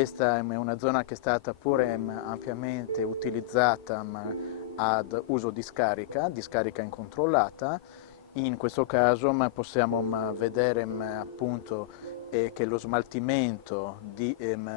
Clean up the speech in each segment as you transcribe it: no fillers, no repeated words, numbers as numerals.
Questa è una zona che è stata pure ampiamente utilizzata ad uso di discarica incontrollata. In questo caso possiamo vedere appunto che lo smaltimento di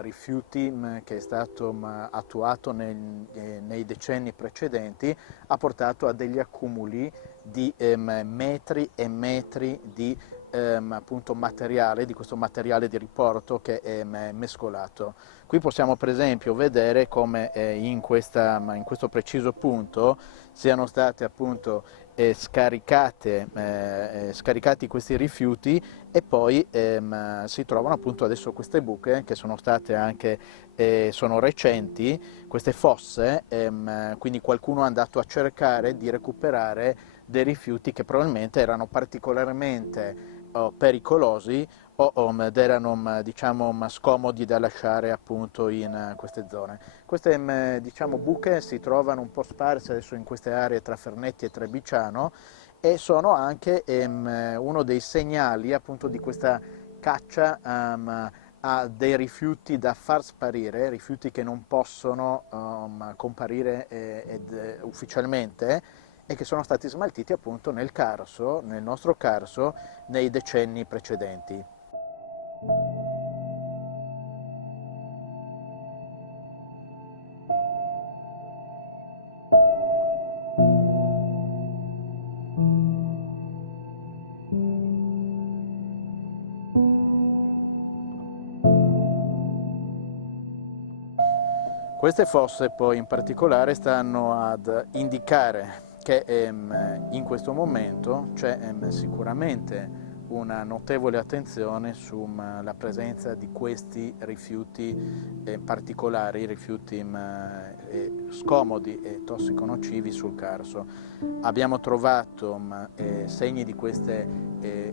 rifiuti che è stato attuato nei decenni precedenti ha portato a degli accumuli di metri e metri di appunto materiale, di questo materiale di riporto che è mescolato. Qui possiamo per esempio vedere come in questo preciso punto siano stati appunto scaricati questi rifiuti e poi si trovano appunto adesso queste buche che sono state anche, sono recenti, queste fosse, quindi qualcuno è andato a cercare di recuperare dei rifiuti che probabilmente erano particolarmente pericolosi ed erano diciamo scomodi da lasciare appunto in queste zone. Queste diciamo buche si trovano un po' sparse adesso in queste aree tra Fernetti e Trebbiciano e sono anche uno dei segnali appunto di questa caccia a dei rifiuti da far sparire, rifiuti che non possono comparire ufficialmente e che sono stati smaltiti appunto nel Carso, nel nostro Carso, nei decenni precedenti. Queste fosse poi in particolare stanno ad indicare che in questo momento c'è sicuramente una notevole attenzione sulla presenza di questi rifiuti particolari, rifiuti scomodi e tossico-nocivi sul Carso. Abbiamo trovato segni di queste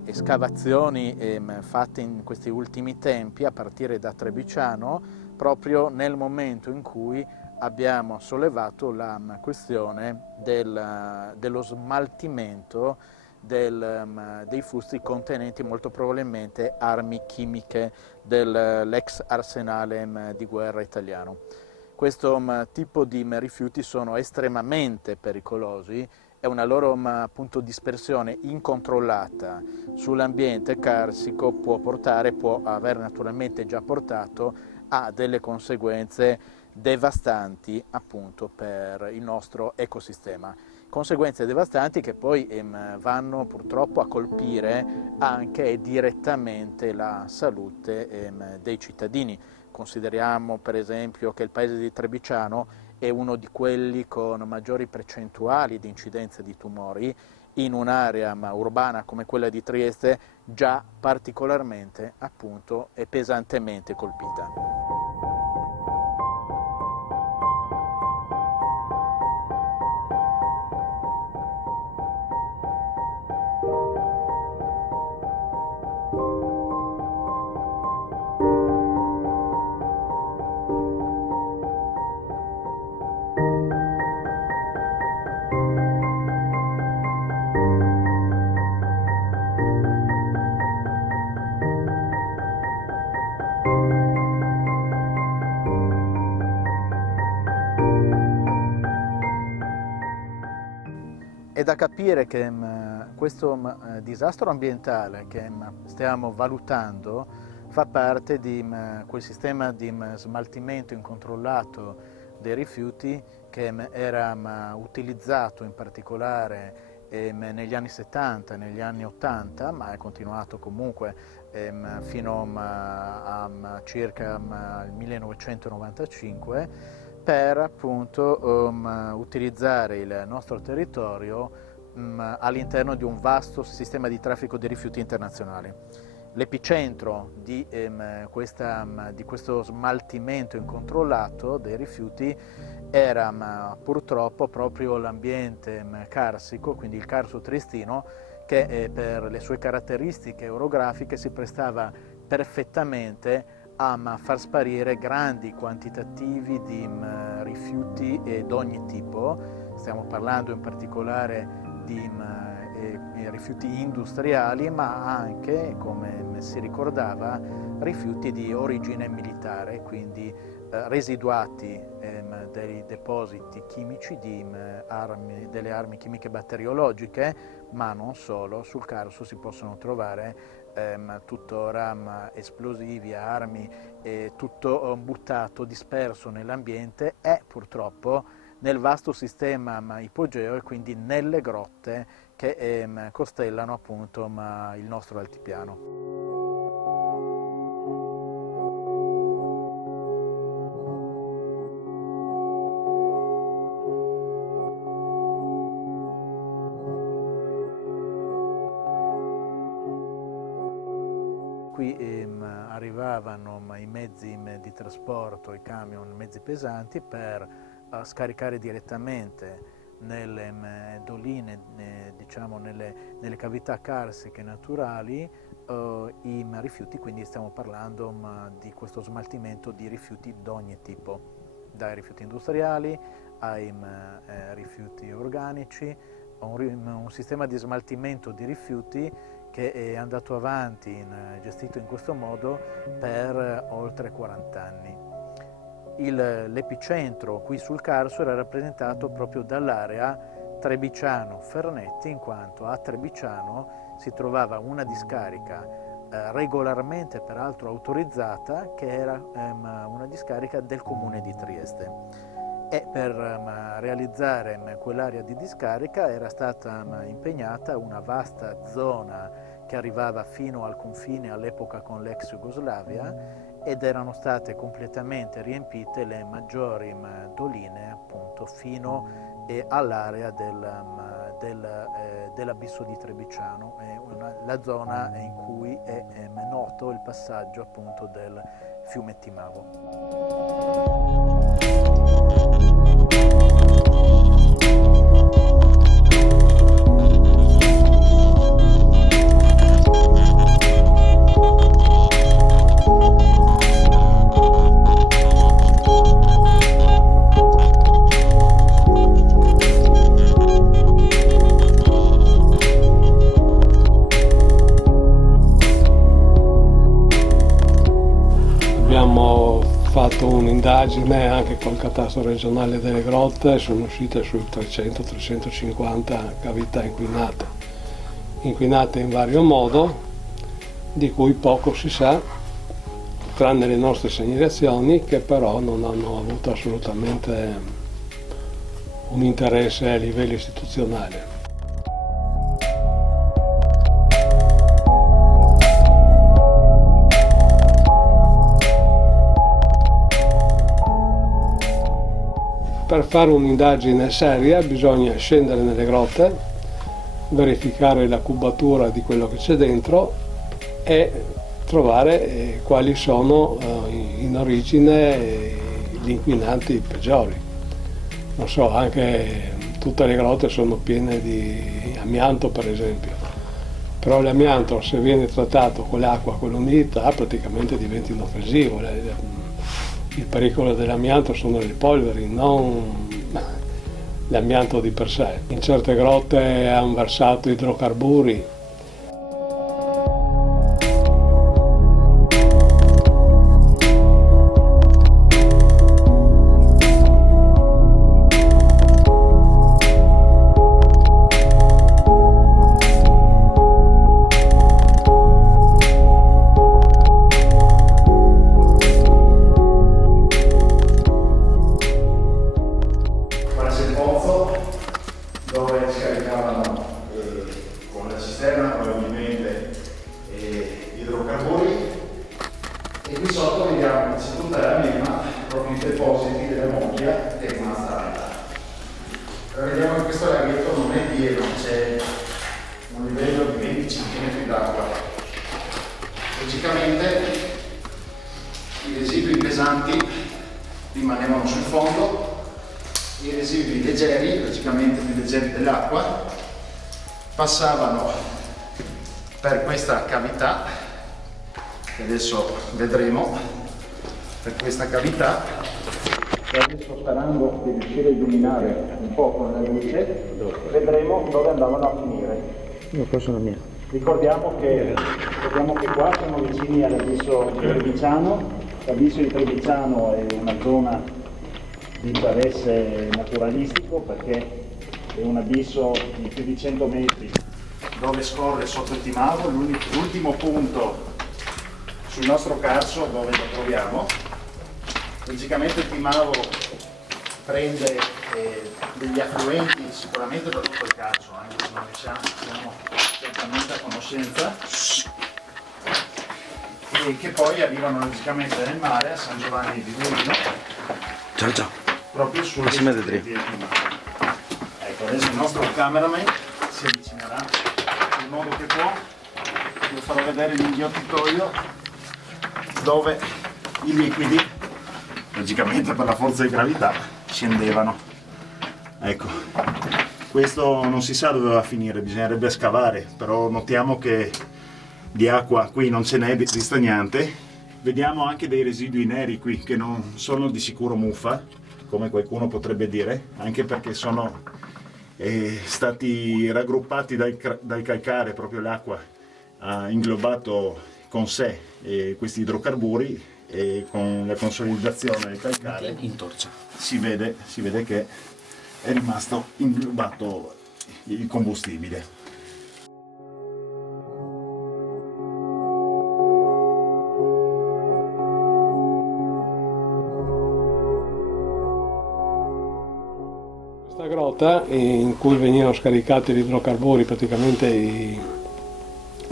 escavazioni fatte in questi ultimi tempi a partire da Trebbiciano, proprio nel momento in cui abbiamo sollevato la questione dello smaltimento dei fusti contenenti molto probabilmente armi chimiche dell'ex arsenale di guerra italiano. Questo tipo di rifiuti sono estremamente pericolosi e una loro appunto dispersione incontrollata sull'ambiente carsico può aver naturalmente già portato ha delle conseguenze devastanti appunto per il nostro ecosistema. Conseguenze devastanti che poi vanno purtroppo a colpire anche direttamente la salute dei cittadini. Consideriamo per esempio che il paese di Trebbiciano è uno di quelli con maggiori percentuali di incidenza di tumori in un'area urbana come quella di Trieste già particolarmente appunto e pesantemente colpita. È da capire che questo disastro ambientale che stiamo valutando fa parte di quel sistema di smaltimento incontrollato dei rifiuti che era utilizzato in particolare negli anni 70, negli anni 80, ma è continuato comunque fino a circa il 1995 per appunto utilizzare il nostro territorio all'interno di un vasto sistema di traffico di rifiuti internazionale. L'epicentro di questo smaltimento incontrollato dei rifiuti era purtroppo proprio l'ambiente carsico, quindi il Carso triestino, che per le sue caratteristiche orografiche si prestava perfettamente a far sparire grandi quantitativi di rifiuti di ogni tipo. Stiamo parlando in particolare di rifiuti industriali, ma anche, come si ricordava, rifiuti di origine militare, quindi residuati dei depositi chimici delle armi chimiche batteriologiche, ma non solo. Sul Carso si possono trovare tuttora esplosivi, armi, tutto buttato, disperso nell'ambiente e purtroppo nel vasto sistema ipogeo e quindi nelle grotte che costellano appunto il nostro altipiano. Qui arrivavano i mezzi di trasporto, i camion, mezzi pesanti per scaricare direttamente nelle doline, diciamo nelle cavità carsiche naturali i rifiuti, quindi stiamo parlando di questo smaltimento di rifiuti di ogni tipo, dai rifiuti industriali ai rifiuti organici, un sistema di smaltimento di rifiuti che è andato avanti, gestito in questo modo per oltre 40 anni. L'epicentro qui sul Carso era rappresentato proprio dall'area Trebiciano-Fernetti, in quanto a Trebiciano si trovava una discarica regolarmente peraltro autorizzata, che era una discarica del comune di Trieste. E per realizzare quell'area di discarica era stata impegnata una vasta zona che arrivava fino al confine all'epoca con l'ex Jugoslavia, ed erano state completamente riempite le maggiori doline appunto fino all'area dell'abisso di Trebiciano, la zona in cui è noto il passaggio appunto del fiume Timavo. Abbiamo fatto un'indagine anche col catasto regionale delle grotte, sono uscite su 300-350 cavità inquinate in vario modo, di cui poco si sa, tranne le nostre segnalazioni, che però non hanno avuto assolutamente un interesse a livello istituzionale. Per fare un'indagine seria bisogna scendere nelle grotte, verificare la cubatura di quello che c'è dentro e trovare quali sono in origine gli inquinanti peggiori. Non so, anche tutte le grotte sono piene di amianto, per esempio, però l'amianto, se viene trattato con l'acqua, con l'umidità, praticamente diventa inoffensivo. Il pericolo dell'amianto sono le polveri, non l'amianto di per sé. In certe grotte hanno versato idrocarburi. depositi della Mongia è rimasta alta. Vediamo che questo laghetto non è pieno, c'è un livello di 20 cm d'acqua. Logicamente i residui pesanti rimanevano sul fondo, i residui leggeri, logicamente più leggeri dell'acqua, passavano per questa cavità, che adesso vedremo, per questa cavità, e adesso sperando di riuscire a illuminare un po' con la luce, vedremo dove andavano a finire. Io posso la mia. Ricordiamo che qua siamo vicini all'abisso di Trevigiano. L'abisso di Trevigiano è una zona di interesse naturalistico perché è un abisso di più di 100 metri dove scorre sotto il Timavo, l'ultimo punto sul nostro carso dove lo troviamo. Logicamente il Timavo prende degli affluenti sicuramente da tutto il carso, anche se non ne siamo certamente a conoscenza, e che poi arrivano logicamente nel mare a San Giovanni di Burino. Ciao ciao. Proprio sul Ecco, adesso il nostro cameraman si avvicinerà in modo che può. Vi farò vedere l'inghiottitoio dove i liquidi, logicamente per la forza di gravità, scendevano. Ecco, questo non si sa dove va a finire, bisognerebbe scavare, però notiamo che di acqua qui non ce n'è di stagnante. Vediamo anche dei residui neri qui che non sono di sicuro muffa, come qualcuno potrebbe dire, anche perché sono stati raggruppati dal calcare, proprio l'acqua ha inglobato con sé questi idrocarburi, e con la consolidazione del calcare in torcia si vede che è rimasto inglobato il combustibile. Questa grotta in cui venivano scaricati gli idrocarburi, praticamente i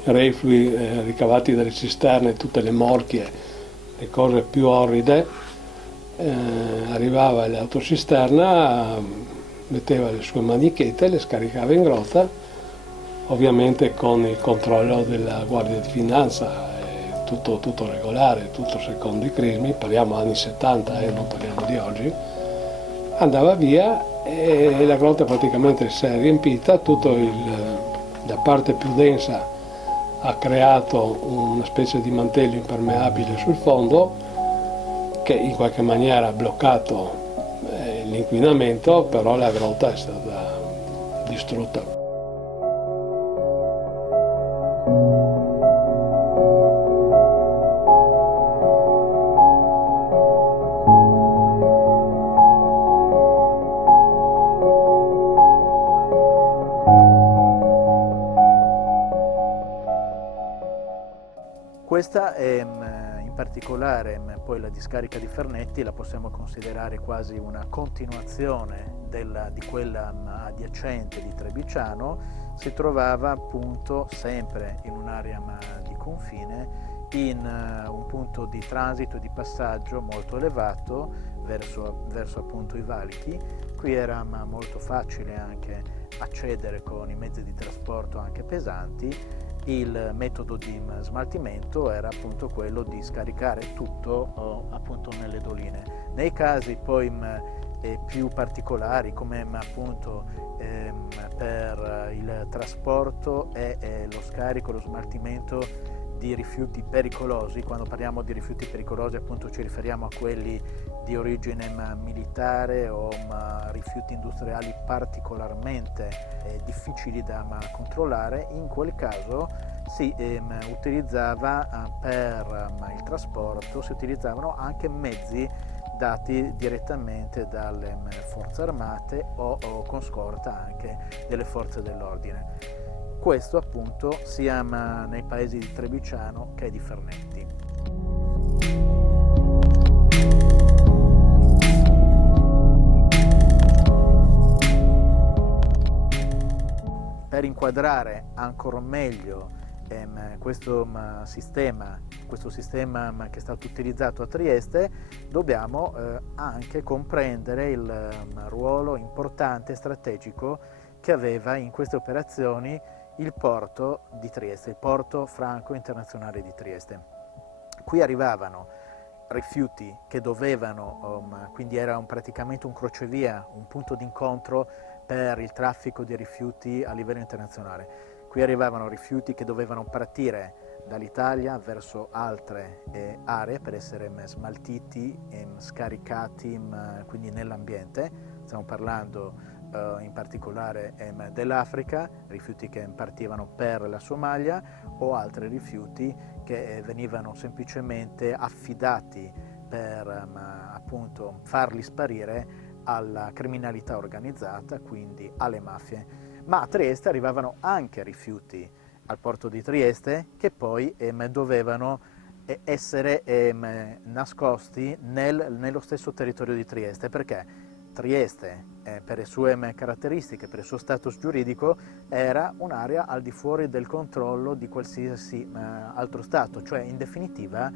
reflui ricavati dalle cisterne, tutte le morchie, le cose più orride, arrivava l'autocisterna, metteva le sue manichette, le scaricava in grotta, ovviamente con il controllo della Guardia di Finanza, tutto regolare, tutto secondo i crismi, parliamo anni 70, non parliamo di oggi. Andava via e la grotta praticamente si è riempita, la parte più densa ha creato una specie di mantello impermeabile sul fondo che in qualche maniera ha bloccato l'inquinamento, però la grotta è stata distrutta. Questa è in particolare, poi la discarica di Fernetti la possiamo considerare quasi una continuazione di quella adiacente di Trevigiano. Si trovava appunto sempre in un'area di confine, in un punto di transito e di passaggio molto elevato verso appunto i valichi. Qui era molto facile anche accedere con i mezzi di trasporto anche pesanti. Il metodo di smaltimento era appunto quello di scaricare tutto appunto nelle doline. Nei casi poi più particolari, come appunto per il trasporto e lo scarico, lo smaltimento di rifiuti pericolosi, quando parliamo di rifiuti pericolosi appunto ci riferiamo a quelli di origine militare o rifiuti industriali particolarmente difficili da controllare. In quel caso si utilizzava per il trasporto, si utilizzavano anche mezzi dati direttamente dalle forze armate o con scorta anche delle forze dell'ordine. Questo appunto sia nei paesi di Trevigiano che di Fernetti. Per inquadrare ancora meglio questo sistema questo sistema che è stato utilizzato a Trieste, dobbiamo anche comprendere il ruolo importante e strategico che aveva in queste operazioni il porto di Trieste, il porto franco internazionale di Trieste. Qui arrivavano rifiuti che dovevano, quindi era praticamente un crocevia, un punto d'incontro per il traffico di rifiuti a livello internazionale. Qui arrivavano rifiuti che dovevano partire dall'Italia verso altre aree per essere smaltiti e scaricati quindi nell'ambiente. Stiamo parlando in particolare dell'Africa, rifiuti che partivano per la Somalia o altri rifiuti che venivano semplicemente affidati per appunto farli sparire alla criminalità organizzata, quindi alle mafie. Ma a Trieste arrivavano anche rifiuti al porto di Trieste che poi dovevano essere nascosti nello stesso territorio di Trieste, perché Trieste, per le sue caratteristiche, per il suo status giuridico, era un'area al di fuori del controllo di qualsiasi altro Stato, cioè in definitiva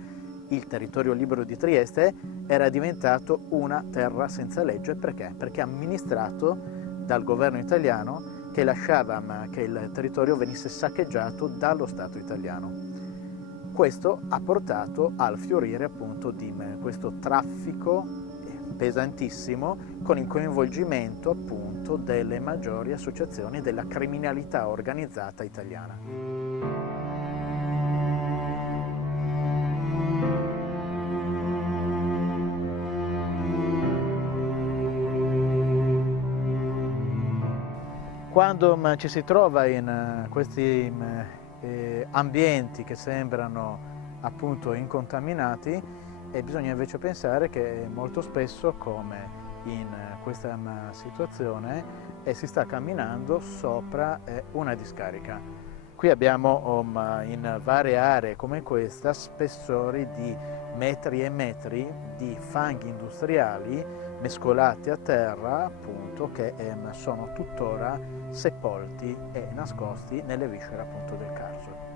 il territorio libero di Trieste era diventato una terra senza legge. Perché? Perché amministrato dal governo italiano che lasciava che il territorio venisse saccheggiato dallo Stato italiano. Questo ha portato al fiorire appunto di questo traffico pesantissimo, con il coinvolgimento appunto delle maggiori associazioni della criminalità organizzata italiana. Quando ci si trova in questi ambienti che sembrano appunto incontaminati, bisogna invece pensare che molto spesso, come in questa situazione, si sta camminando sopra una discarica. Qui abbiamo in varie aree come questa spessori di metri e metri di fanghi industriali mescolati a terra, appunto, che sono tuttora sepolti e nascosti nelle viscere appunto del Carso.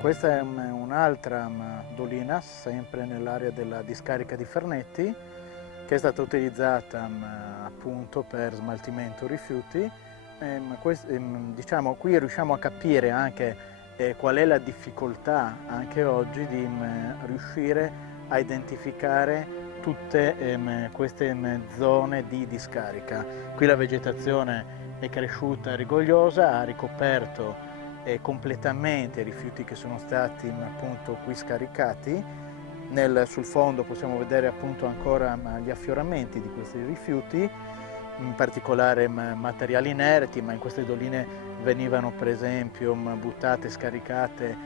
Questa è un'altra dolina, sempre nell'area della discarica di Fernetti, che è stata utilizzata appunto per smaltimento rifiuti. Diciamo, qui riusciamo a capire anche qual è la difficoltà anche oggi di riuscire a identificare tutte queste zone di discarica. Qui la vegetazione è cresciuta rigogliosa, ha ricoperto completamente i rifiuti che sono stati appunto qui scaricati. Sul fondo possiamo vedere appunto ancora gli affioramenti di questi rifiuti, in particolare materiali inerti, ma in queste doline venivano per esempio buttate, scaricate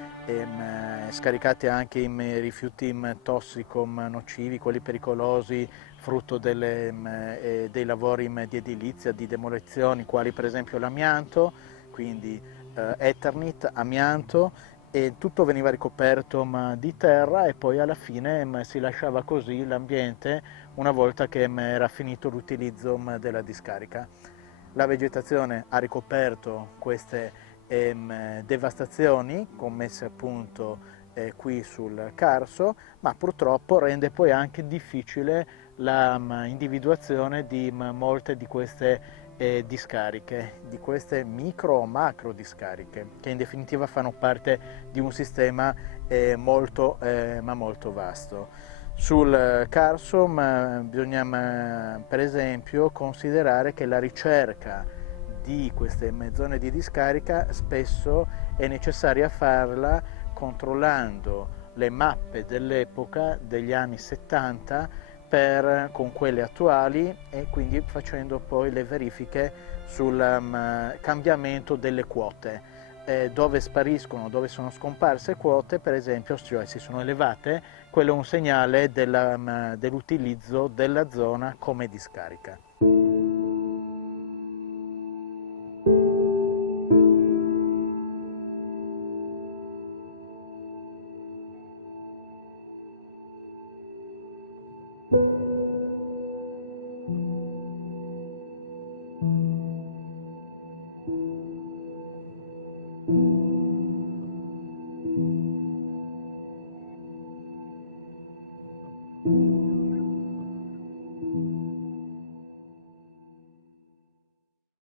anche i rifiuti tossico nocivi, quelli pericolosi, frutto dei lavori di edilizia, di demolizioni, quali per esempio l'amianto, quindi Eternit, amianto, e tutto veniva ricoperto di terra e poi alla fine si lasciava così l'ambiente una volta che era finito l'utilizzo della discarica. La vegetazione ha ricoperto queste devastazioni commesse appunto qui sul Carso, ma purtroppo rende poi anche difficile la individuazione di molte di queste discariche, di queste micro o macro discariche, che in definitiva fanno parte di un sistema molto vasto. Sul Carso bisogna per esempio considerare che la ricerca di queste zone di discarica spesso è necessaria farla controllando le mappe dell'epoca degli anni 70 con quelle attuali e quindi facendo poi le verifiche sul cambiamento delle quote. dove spariscono, dove sono scomparse quote, per esempio, cioè si sono elevate, quello è un segnale dell'utilizzo della zona come discarica.